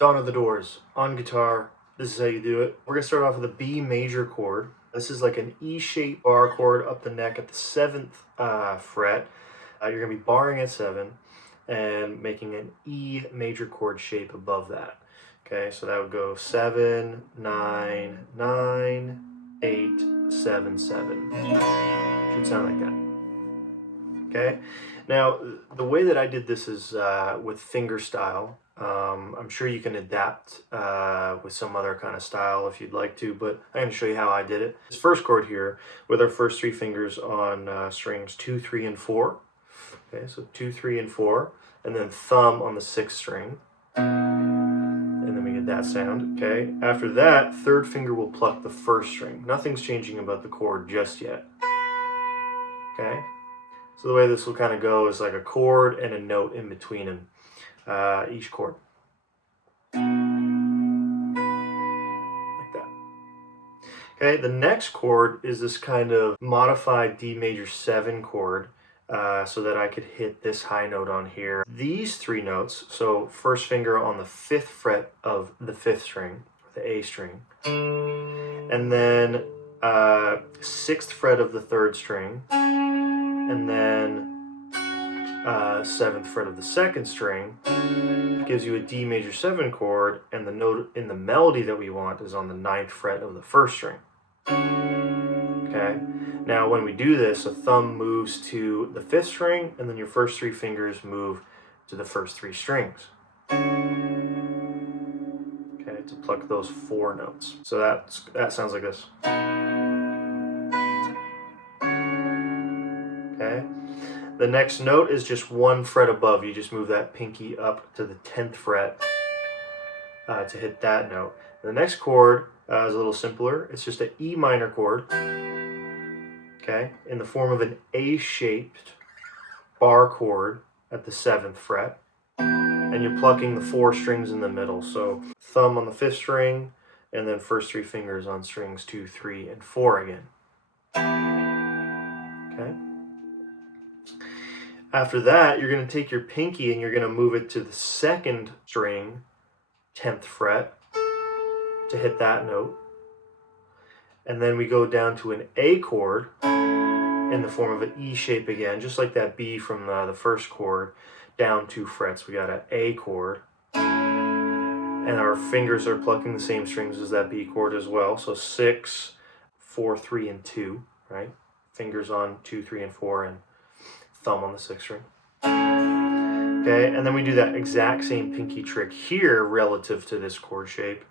Dawn of the Doors on guitar. This is how you do it. We're gonna start off with a B major chord. This is like an E-shaped bar chord up the neck at the 7th fret. You're gonna be barring at 7 and making an E major chord shape above that. Okay, so that would go 7, 9, 9, 8, 7, 7. Should sound like that. Okay, now the way that I did this is with finger style. I'm sure you can adapt with some other kind of style if you'd like to, but I'm going to show you how I did it. This first chord here with our first 3 fingers on strings 2, 3, and 4. Okay, so 2, 3, and 4, and then thumb on the 6th string. And then we get that sound. Okay, after that, 3rd finger will pluck the 1st string. Nothing's changing about the chord just yet. Okay. So the way this will kind of go is like a chord and a note in between them, each chord. Like that. Okay, the next chord is this kind of modified D major 7 chord, so that I could hit this high note on here. These 3 notes, so first finger on the 5th fret of the 5th string, the A string, and then 6th fret of the 3rd string, and then 7th fret of the 2nd string, gives you a D major 7 chord, and the note in the melody that we want is on the 9th fret of the 1st string. Okay, now when we do this, a thumb moves to the 5th string, and then your first 3 fingers move to the first 3 strings. Okay, to pluck those 4 notes. So that sounds like this. Okay. The next note is just 1 fret above. You just move that pinky up to the 10th fret to hit that note. The next chord is a little simpler. It's just an E minor chord, okay, in the form of an A-shaped bar chord at the 7th fret. And you're plucking the 4 strings in the middle. So thumb on the 5th string, and then first 3 fingers on strings 2, 3, and 4 again. Okay. After that, you're going to take your pinky and you're going to move it to the 2nd string, 10th fret, to hit that note. And then we go down to an A chord in the form of an E shape again, just like that B from the first chord, down 2 frets. We got an A chord. And our fingers are plucking the same strings as that B chord as well. So 6, 4, 3, and 2, right? Fingers on 2, 3, and 4, and thumb on the 6th string. Okay, and then we do that exact same pinky trick here relative to this chord shape.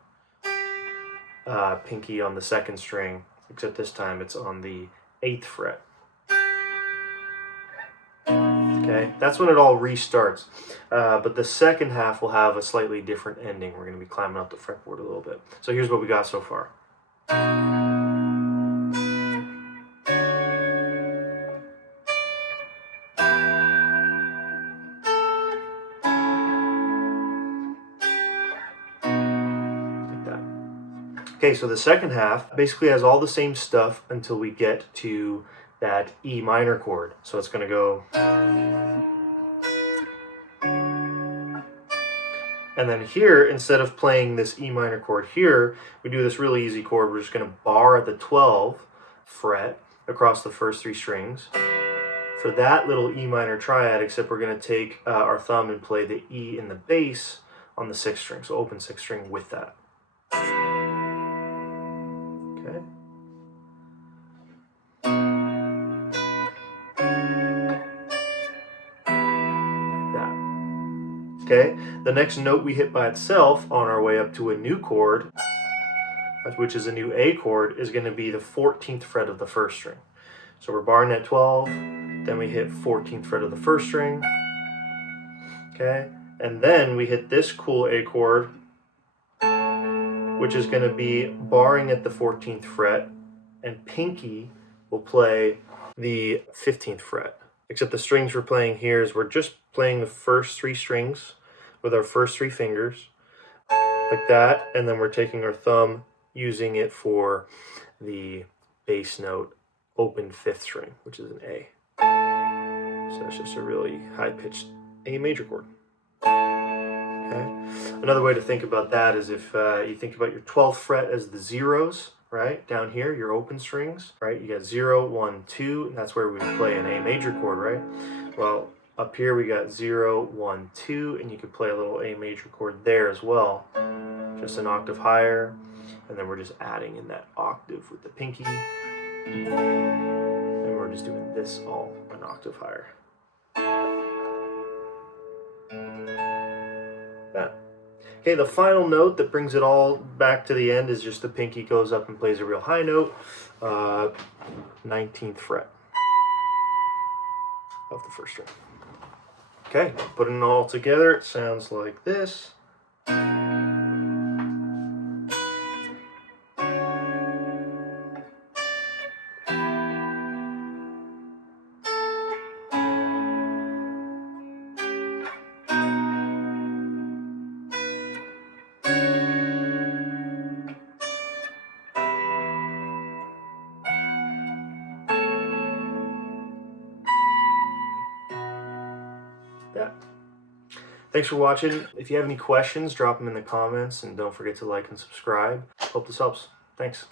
Pinky on the 2nd string, except this time it's on the 8th fret. Okay, that's when it all restarts. But the second half will have a slightly different ending. We're going to be climbing up the fretboard a little bit. So here's what we got so far. Okay, so the second half basically has all the same stuff until we get to that E minor chord. So it's going to go. And then here, instead of playing this E minor chord here, we do this really easy chord. We're just going to bar at the 12th fret across the first 3 strings for that little E minor triad, except we're going to take our thumb and play the E in the bass on the 6th string. So open 6th string with that. Okay. Like that. Okay. The next note we hit by itself on our way up to a new chord, which is a new A chord, is going to be the 14th fret of the 1st string. So we're barring at 12, then we hit 14th fret of the 1st string. Okay. And then we hit this cool A chord, which is going to be barring at the 14th fret, and pinky will play the 15th fret. Except the strings we're playing here is we're just playing the first 3 strings with our first 3 fingers, like that, and then we're taking our thumb, using it for the bass note, open 5th string, which is an A. So that's just a really high-pitched A major chord. Okay. Another way to think about that is if you think about your 12th fret as the zeros, right? Down here, your open strings, right? You got 0, 1, 2, and that's where we play an A major chord, right? Well, up here we got 0, 1, 2, and you could play a little A major chord there as well, just an octave higher, and then we're just adding in that octave with the pinky, and we're just doing this all an octave higher. That. Okay, the final note that brings it all back to the end is just the pinky goes up and plays a real high note, 19th fret of the first string. Okay, putting it all together, it sounds like this. Yeah. Thanks for watching. If you have any questions, drop them in the comments, and don't forget to like and subscribe. Hope this helps. Thanks.